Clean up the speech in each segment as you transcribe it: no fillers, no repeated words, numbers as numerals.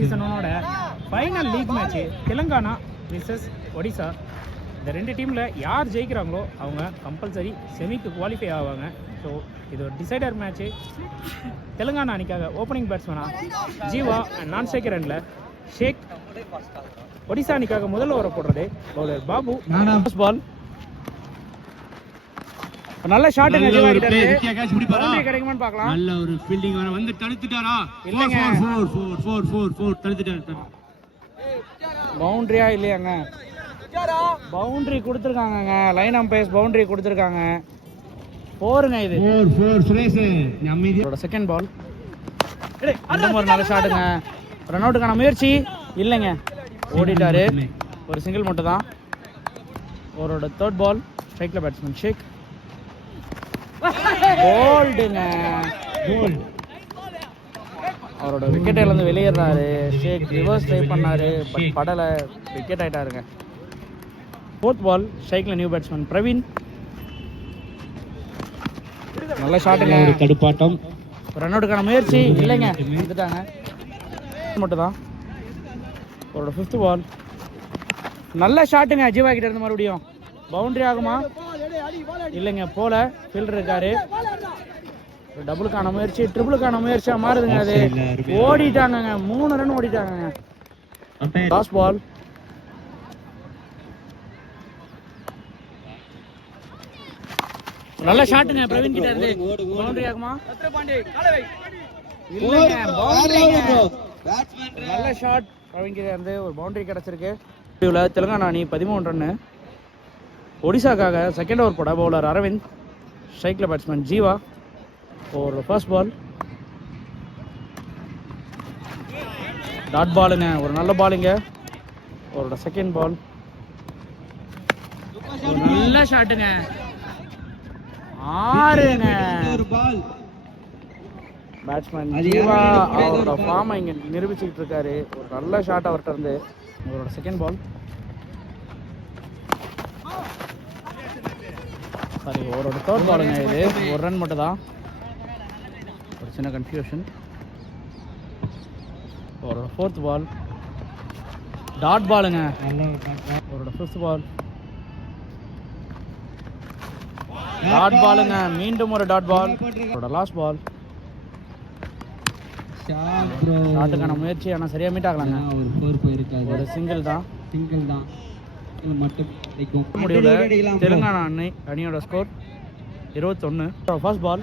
Season 1ஓட final league match Telangana versus Odisha. இந்த 2 டீமில் யார் ஜெயிக்கிறாங்களோ அவங்க கம்பல்சரி செமிக்கு குவாலிஃபை ஆவாங்க. ஸோ இது ஒரு டிசைடர் மேட்ச்சு. தெலுங்கானா அணிக்காக ஓப்பனிங் பேட்ஸ்மேனா ஜீவா அண்ட் நான் ஸ்ட்ரைக்கர் எண்டில் ஷேக். ஒடிசா அணிக்காக முதல் ஓவர் போடுறது பவுலர் பாபு. பால் நல்ல ஷாட் கிடைக்குமான்னு பார்க்கலாம். நல்ல ஒரு ஃபீல்டிங் வந்து தடுத்துட்டாரா? இல்லைங்க, 4 தடுத்துட்டாரு. பவுண்டரியா இல்லையாங்க? பவுண்டரி கொடுத்துருக்காங்க. லைன் அம்பையர்ஸ் பவுண்டரி கொடுத்துருக்காங்க. போருங்க இது 4 சுரேஷ். நம்மளோட செகண்ட் பால் ஒரு நல்ல ஷாட்டுங்க. ரன் அவுட்டுக்கான முயற்சி இல்லைங்க, ஓடிட்டாரு. ஒரு சிங்கிள் மட்டும் தான். அவரோட தேர்ட் பால் ஸ்ட்ரைக்ல பேட்ஸ்மேன் ஷேக். போல்டுங்க, அவரோட விக்கெட்ல இருந்து வெளியேறாரு. ஷேக் ரிவர்ஸ் ட்ரை பண்ணாரு, பட் படலை, விக்கெட் ஆயிட்டாருங்க. ஃபோர்த் பால் ஸ்ட்ரைக்ல நியூ பேட்ஸ்மேன் பிரவீன். நல்ல ஷாட்டுங்க, தடுப்பாட்டம். ரன் அவுட்டுக்கான முயற்சி இல்லைங்க, வந்துட்டாங்க மட்டும் தான். அவரோட ஃபிஃப்த் பால் நல்ல ஷாட்டுங்க ஜீவா கிட்ட இருந்து. மறுபடியும் பவுண்டரி ஆகுமா? இல்லைங்க, போல. ஃபீல்டர் இருக்காரு. டபுளுக்கான முயற்சி, ட்ரிபிளுக்கான முயற்சியா மாறுதுங்க. அது ஓடிட்டாங்க, 3 ரன் ஓடிட்டாங்க. லாஸ்ட் பால் நல்ல ஷாட்டுங்க பிரவீன் கிட்ட இருந்து. பவுண்டரி ஆகுமா? இல்லைங்க, பவுண்டரிங்க. நல்ல ஷாட் பிரவீன் கிட்ட இருந்து. ஒரு பவுண்டரி கிடைச்சிருக்கு. தெலுங்கானா அணி 13 ரன்னு. ஒடிசாக்காக செகண்ட் ஓவர் போட பவுலர் அரவிந்த். ஸ்ட்ரைக்ல பேட்ஸ்மேன் ஜீவா. ஒரு ஃபர்ஸ்ட் பால் டாட் பாலுங்க, ஒரு நல்ல பாலுங்க. அவரோட செகண்ட் பால் நல்ல ஷாட்டுங்க, 6ங்க. பேட்ஸ்மேன் ஜீவா அவரோட ஃபார்மை இங்கே நிரூபிச்சுக்கிட்டு இருக்காரு. ஒரு நல்ல ஷாட் அவர்கிட்ட இருந்து. அவரோட செகண்ட் பால் சாரி, அவரோட தேர்ட் பாலுங்க. இது ஒரு ரன் மட்டும் தான். ஒரு சின்ன கன்ஃபியூஷன். அவரோட ஃபோர்த் பால் டாட் பாலுங்க. அவரோட ஃபிஃப்த் பால் டாட் பாலுங்க, மீண்டும் ஒரு டாட் பால். அவரோட லாஸ்ட் பால் ஷாட்டுக்கான முயற்சி, ஆனால் சரியா மீட் ஆகலாங்க. ஒரு சிங்கிள் தான். முடிவுல தெலுங்கானா அணியோட ஸ்கோர் 21. ஃபர்ஸ்ட் பால்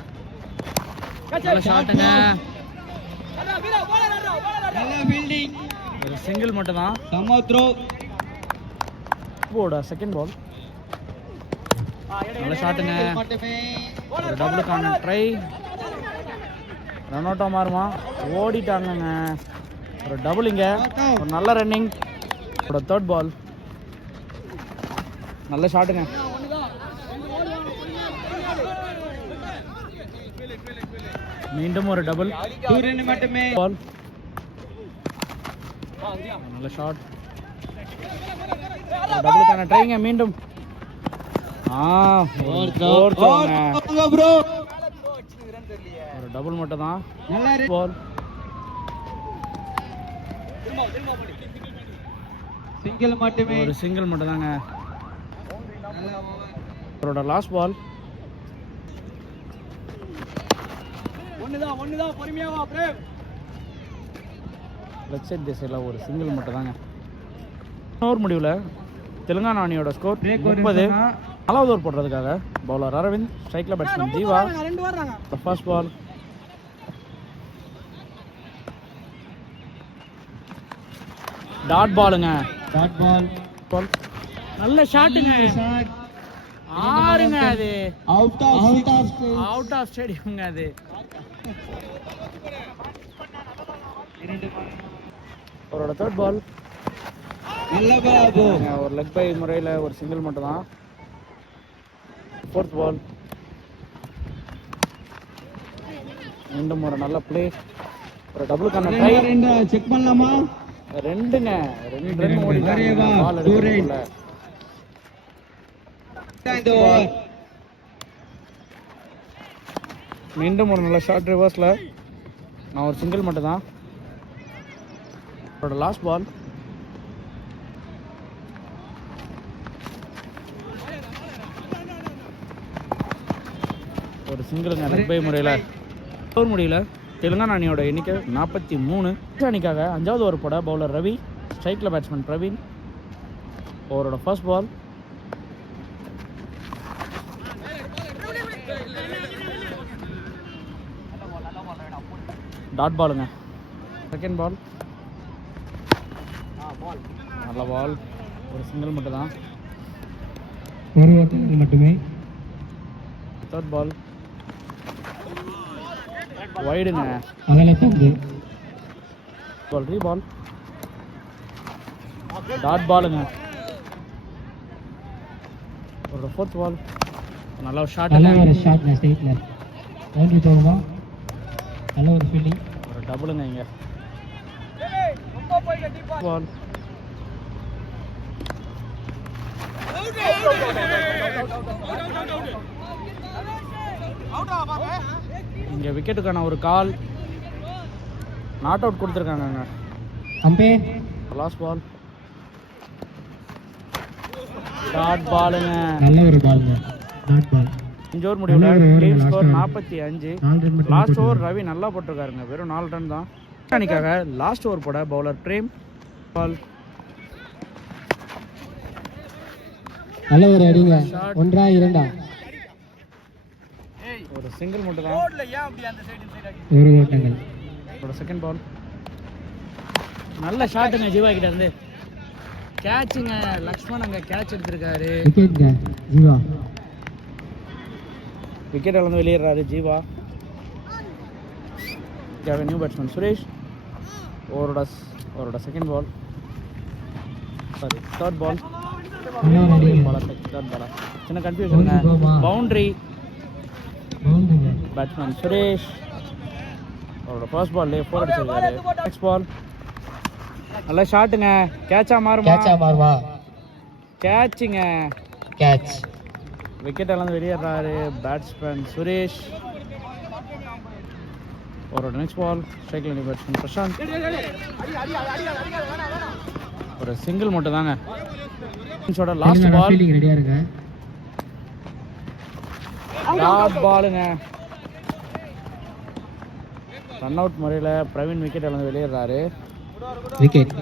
ஷாட்டுங்க, ஒரு சிங்கிள் மட்டும் தான். செகண்ட் பால் நல்ல ஷாட்டுங்க, ஒரு டபுளுக்கான ட்ரை. ரன் அவுட்டா மாறுமா? ஓடிட்டாங்க. ஒரு டபுள் இங்க, ஒரு நல்ல ரன்னிங். தேர்ட் பால் நல்ல ஷாட்டுங்க, மீண்டும் ஒரு டபுள். பால் நல்ல ஷாட், டபுளுக்கான ட்ரைங்க. மீண்டும் ஒரு டபுள் மட்டும் தான். பால் சிங்கிள் மட்டுமே, ஒரு சிங்கிள் மட்டும் தாங்க. அவரோட லாஸ்ட் பால் லெஃப்ட் சைட் திசையில் ஒரு சிங்கிள் மட்டும் தாங்க. ஓவர் முடிவில் தெலுங்கானா அணியோட ஸ்கோர் 30. 4வது ஓவர் போடுறதுக்காக பவுலர் அரவிந்த். ஸ்ட்ரைக்ல batsman Jeeva. First ball dot பாலுங்க. நல்ல ஷாட்டுங்க, 6ங்க. அது அவுட் ஆஃப் ஸ்டேடியம்ங்க. அது அவரோட தேர்ட் பால் ஒரு லெக் பை முறையில் ஒரு சிங்கிள் மட்டும் தான். ஃபோர்த் பால் மீண்டும் ஒரு நல்ல பிளே, ஒரு டபுளுக்கான ட்ரை. செக் பண்ணலாமா? 2ங்க, 2 ரன் ஓடிட்டாங்க. பால் எடுக்கல. மீண்டும் ஒரு நல்ல ஷார்ட் ரிவர்ஸில். நான் ஒரு சிங்கிள் மட்டும் தான். அவரோட லாஸ்ட் பால். ஒரு சிங்கிளுங்க லெக் பை முறையில் ஓவர் முடியல. தெலுங்கானா அணியோட எண்ணிக்கை 43. அணிக்காக 5வது ஓவர் போட பவுலர் ரவி, ஸ்ட்ரைக்கில் பேட்ஸ்மேன் பிரவீன். ஓவரோட ஃபர்ஸ்ட் பால். டாட் பாலுங்க. Second ball. நல்ல பால். ஒரு சிங்கிள் மட்டும் தான். ஒரு ஓட்டங்கள் மட்டுமே. தேர்ட் பால். வைடுங்க. அகலப்பந்து. பால் ரீபால். டாட் பாலுங்க. ஒரு ஃபோர்த் பால். நல்ல ஒரு ஷாட். நல்ல ஒரு ஷாட் ஸ்ட்ரைட்ல. பவுண்டரி போகுமா? நல்ல ஒரு ஃபீல்டிங். ஒரு டபுளுங்க இங்க. பால். இங்க விக்கெட்டுக்கான ஒரு கால். நாட் அவுட் கொடுத்துருக்காங்க. அம்பேர். Last ball. டாட் பாலுங்க. நல்ல ஒரு பாலுங்க. Dot ball. 5 ஓவர் முடிவுல team score 45. Last over Ravi நல்லா போட்டிருக்காருங்க. வெறும் 4 ரன் தான். அணிக்காக லாஸ்ட் ஓவர் போட பவுலர் பிரேம். பால். நல்ல ஒரு அடிங்க. 1 2 ஒரு சிங்கிள் மட்டும் தான். ஒரு ஓட்டங்கள். ஒரு செகண்ட் பால். நல்ல ஷாட்டுங்க ஜீவா கிட்ட இருந்து. கேட்சுங்க. லக்ஷ்மண் அங்க கேட்ச் எடுத்திருக்காரு. விக்கெட்ங்க ஜீவா. விக்கெட் இழந்து வெளியேறாரு ஜீவா. New batsman Suresh. ஓவரோட second ball. Sorry third ball. Third ball. சின்ன கன்ஃபியூஷனுங்க. பவுண்டரி. பேட்ஸ்மேன் சுரேஷ். அவரோட ஃபர்ஸ்ட் பால்லே 4 அடிச்சிருக்காரு. Next ball. நல்ல ஷாட்டுங்க. கேட்சா மாறுமா? கேட்சுங்க. கேட்ச். விக்கெட் எல்லாம் வெளியேறாரு பேட்ஸ்மேன் சுரேஷ். அவரோட நெக்ஸ்ட் பால். ஸ்ட்ரைக்கில் பேட்ஸ்மேன் பிரசாந்த். ஒரு சிங்கிள் மட்டும் தாங்க. Last ball. ரெடியா இருங்க. டாட் பாலுங்க. ரன் அவுட் முறையில் பிரவீன் விக்கெட் இழந்து வெளியேறாரு. விக்கெட்.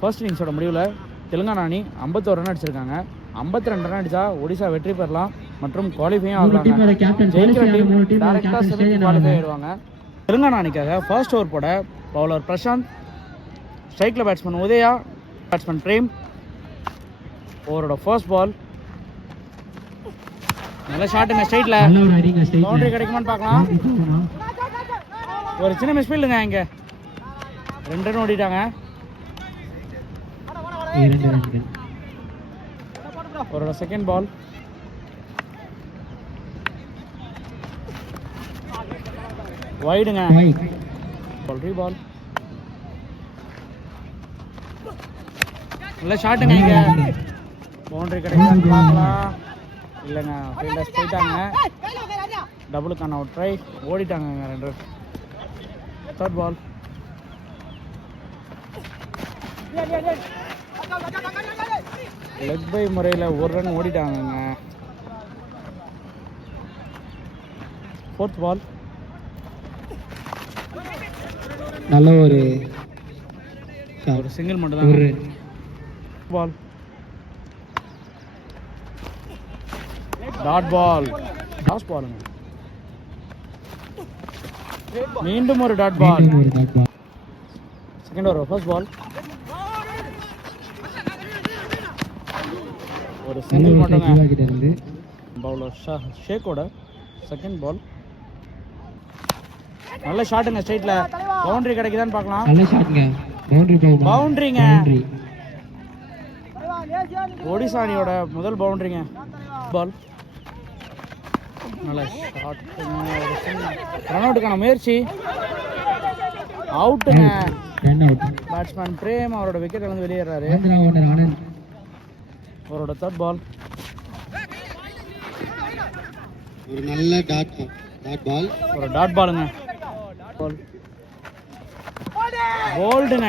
ஃபர்ஸ்ட் இன்னிங்ஸோட முடிவில் தெலுங்கானா அணி 51 ரன் அடிச்சிருக்காங்க. 52 ரன் அடிச்சா ஒடிசா வெற்றி பெறலாம் மற்றும் குவாலிஃபையும் ஆகலாம். ஜெயிக்கிற டீம் டைரக்டா செமி குவாலிஃபை ஆயிடுவாங்க. தெலுங்கானா அணிக்காக ஃபர்ஸ்ட் ஓவர் போட பவுலர் பிரசாந்த், ஸ்ட்ரைக்கில் பேட்ஸ்மேன் உதயா, பேட்ஸ்மேன் பிரேம். ஓவரோட ஃபர்ஸ்ட் பால். நல்ல ஷாட்டுங்க ஸ்ட்ரைட்ல. பவுண்டரி கிடைக்குமான்னு பார்க்கலாம். ஒரு சின்ன மிஸ்ஃபீல்டுங்க இங்க. 2 ரன் ஓடிட்டாங்க. 2 ரன்கள். ஒரு செகண்ட் பால். வைடுங்க. பால் ரீபால். நல்ல ஷாட்டுங்க இங்க. பவுண்டரி கிடைக்குமான்னு பார்க்கலாம். இல்லைங்க, ஃபீல்டர்ஸ் போயிட்டாங்க. டபுளுக்கான ஒரு ட்ரை. ஓடிட்டாங்க 2 run. Third ball. Leg bye முறையில் 1 ரன் ஓடிட்டாங்க. Fourth ball. நல்ல ஒரு சிங்கிள் மட்டும் தான். பால். Dot ball. லாஸ்ட் பாலுங்க. மீண்டும் ஒரு dot ball. Second over first ball. ஒரு சிங்கிள் மட்டும். பவுலர் ஷேக்கோட செகண்ட் பால். நல்ல ஷாட்டுங்க ஸ்ட்ரைட்ல. பவுண்டரி கிடைக்குதான்னு பார்க்கலாம். நல்ல ஷாட்ங்க. பவுண்டரி போகுமா? பவுண்டரிங்க. ஒடிசா அணியோட முதல் பவுண்டரிங்க. பால். நல்ல ஷாட்டுங்க. ரன் அவுட்டுக்கான முயற்சி. அவுட்டுங்க. பேட்ஸ்மேன் பிரேம் அவரோட விக்கெட் இழந்து வெளியேறாரு. அவரோட தேர்ட் பால். ஒரு நல்ல டாட் பால். ஒரு டாட் பாலுங்க. போல்டுங்க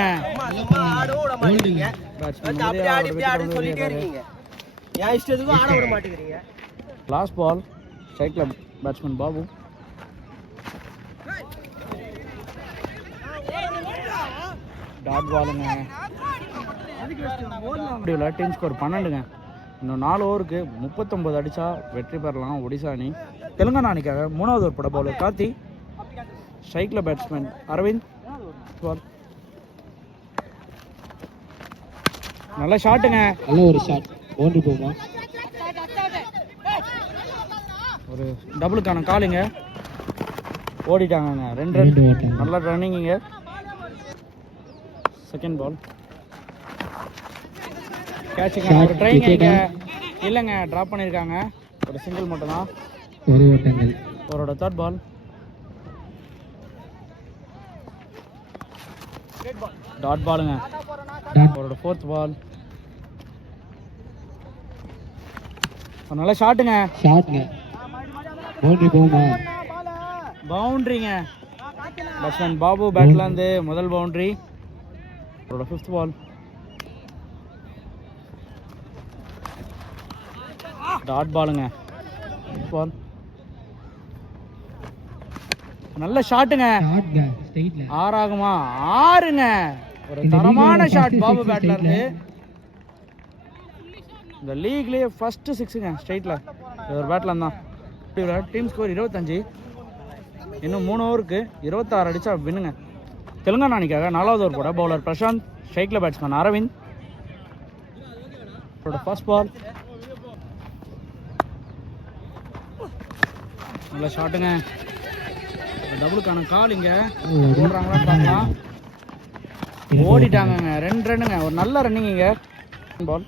லாஸ்ட் பால் ஸ்ட்ரைக்ல பேட்ஸ்மேன் பாபு. டாட் பாலுங்க. டீம் ஸ்கோர் 12ங்க. இன்னும் 4 ஓவருக்கு 39 அடிச்சா வெற்றி பெறலாம் ஒடிசா அணி. தெலுங்கானா அணிக்காக 3வது ஓவர் போட பவுலர் கார்த்தி. ஸ்ட்ரைக்ல பேட்ஸ்மேன் அரவிந்த். பால் நல்ல ஷாட்டுங்க. நல்ல ஒரு ஷாட். பவுண்டரி போகுமா? ஒரு டபுளுக்கான காலுங்க. ஓடிட்டாங்க 2 ரன். நல்ல ரன்னிங்க. Second ball கேட்சுங்க. ஒரு ட்ரைங்க இல்லைங்க, ட்ராப் பண்ணியிருக்காங்க. ஒரு சிங்கிள் மட்டும் தான். ஒரு ஓட்டங்கள். அவரோட தேர்ட் பால் டாட் பாலுங்க. அவரோட ஃபோர்த் பால் நல்ல ஷாட்டுங்க. ஷாட்ங்க. பவுண்டரி போகுமா? பவுண்டரிங்க. பேட்ஸ்மேன் பாபு பேட்ல இருந்து முதல் பவுண்டரி. அவரோட ஃபிஃப்த் பால் டாட் பாலுங்க. பால் நல்ல ஷாட்டுங்க. ஷாட்ங்க. ஸ்ட்ரைட்ல 6 ஆகுமா? 6ங்க. ஒரு தரமான ஷாட் பாபு பேட்ல இருந்து. இந்த லீக்லயே ஃபர்ஸ்ட் 6ங்க ஸ்ட்ரைட்ல ஒரு பேட்ல இருந்தான். Team score 25. இன்னும் 3 ஓவருக்கு 26 அடிச்சா வின்னுங்க. தெலுங்கானா அணிக்காக 4வது ஓவர் போட பவுலர் பிரசாந்த். ஸ்ட்ரைக்ல பேட்ஸ்மேன் அரவிந்த். ஃபர்ஸ்ட் பால் நல்ல ஷாட்டுங்க. டபுளுக்கான கால் இங்க ஓடுறாங்களா பார்க்கலாம். ஓடிட்டாங்க 2 ரன்னுங்க. ஒரு நல்ல ரன்னிங்க. பால்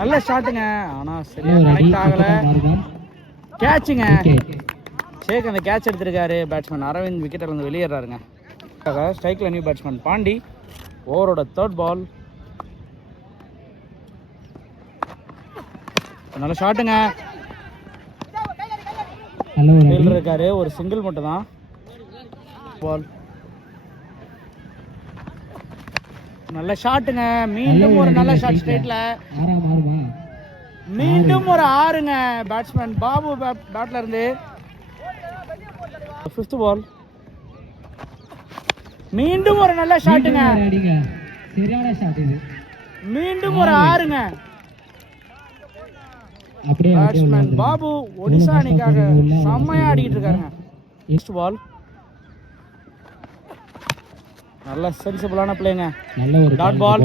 நல்ல ஷாட்டுங்க. ஆனா சரியா கனெக்ட் ஆகல. கேட்சுங்க. ஷேக் அந்த கேட்ச் எடுத்திருக்காரு. பேட்ஸ்மேன் அரவிந்த் விக்கெட்டில் இருந்து வெளியேறாருங்க. ஸ்ட்ரைக்ல நியூ பேட்ஸ்மேன் பாண்டி. ஓவரோட தேர்ட் பால் நல்ல ஷாட்டுங்க. ஃபீல்டர் இருக்காரு. ஒரு சிங்கிள் மட்டும் தான். பால் நல்ல ஷாட்டுங்க. மீண்டும் ஒரு நல்ல ஷாட் ஸ்ட்ரைட்ல. மீண்டும் ஒரு 6ங்க. பேட்ஸ்மேன் பாபு பேட்ல இருந்து. ஃபிஃப்த் பால் மீண்டும் ஒரு நல்ல ஷாட்டுங்க. சரியான ஷாட் இது. மீண்டும் ஒரு 6ங்க. பேட்ஸ்மேன் பாபு ஒடிசா அணிக்காக செம்மையா ஆடிட்டு இருக்காருங்க. நெக்ஸ்ட் பால் நல்ல சென்சிபிளான பிளேங்க. நல்ல ஒரு டாட் பால்.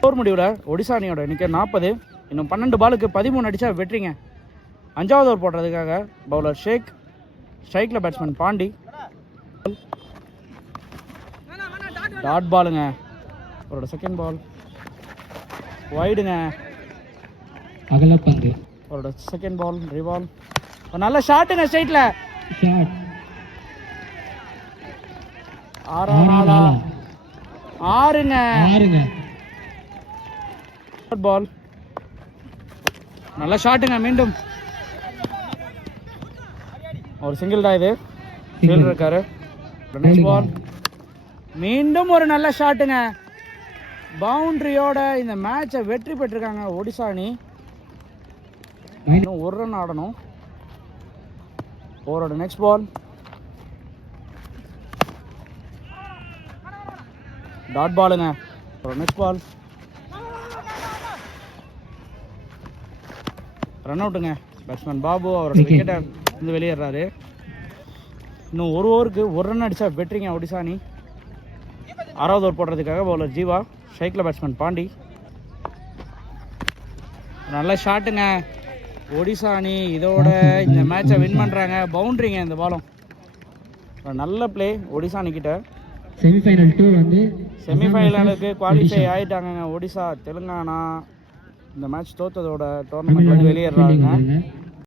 ஓவர் முடிவுல ஒடிசா அணியோட எண்ணிக்கை 40. இன்னும் 12 பாலுக்கு 13 அடிச்சா வெற்றிங்க. 5வது ஓவர் போடுறதுக்காக பவுலர் ஷேக். ஸ்ட்ரைக்ல பேட்ஸ்மேன் பாண்டி. டாட் பாலுங்க. அவரோட செகண்ட் பால் வைடுங்க. அகலப்பந்து. அவரோட செகண்ட் பால் ரிவால். நல்ல ஷாட்டுங்க ஸ்ட்ரைட்ல. ஷாட். 6ங்க. பால் நல்ல ஷாட்டுங்க. மீண்டும் ஒரு சிங்கிள் தான் இது. ஃபீல்டர் இருக்காரு. நெக்ஸ்ட் பால் மீண்டும் ஒரு நல்ல ஷாட்டுங்க. பவுண்டரியோட இந்த மேட்சை வெற்றி பெற்றிருக்காங்க ஒடிசா அணி. இன்னும் 1 ரன் ஆடணும். ஓவரோட நெக்ஸ்ட் பால் டாட் பாலுங்க. நெக்ஸ்ட் பால் ரன் அவுட்டுங்க. பேட்ஸ்மேன் பாபு அவரோட விக்கெட்டை வந்து வெளியேறாரு. இன்னும் 1 ஓவருக்கு 1 ரன் அடிச்சா வெற்றிங்க ஒடிசா அணி. 6வது ஓவர் போடுறதுக்காக பவுலர் ஜீவா. ஸ்ட்ரைக்ல பேட்ஸ்மேன் பாண்டி. நல்ல ஷாட்டுங்க. ஒடிசா அணி இதோட இந்த மேட்சை வின் பண்ணுறாங்க. பவுண்டரிங்க இந்த பாலம். நல்ல பிளே ஒடிசா அணிக்கிட்ட. செமிஃபைனல் 2 வந்து செமிஃபைனலுக்கு குவாலிஃபை ஆகிட்டாங்க ஒடிசா. தெலுங்கானா இந்த மேட்ச் தோத்ததோட டோர்னமெண்ட் வெளியேறாங்க.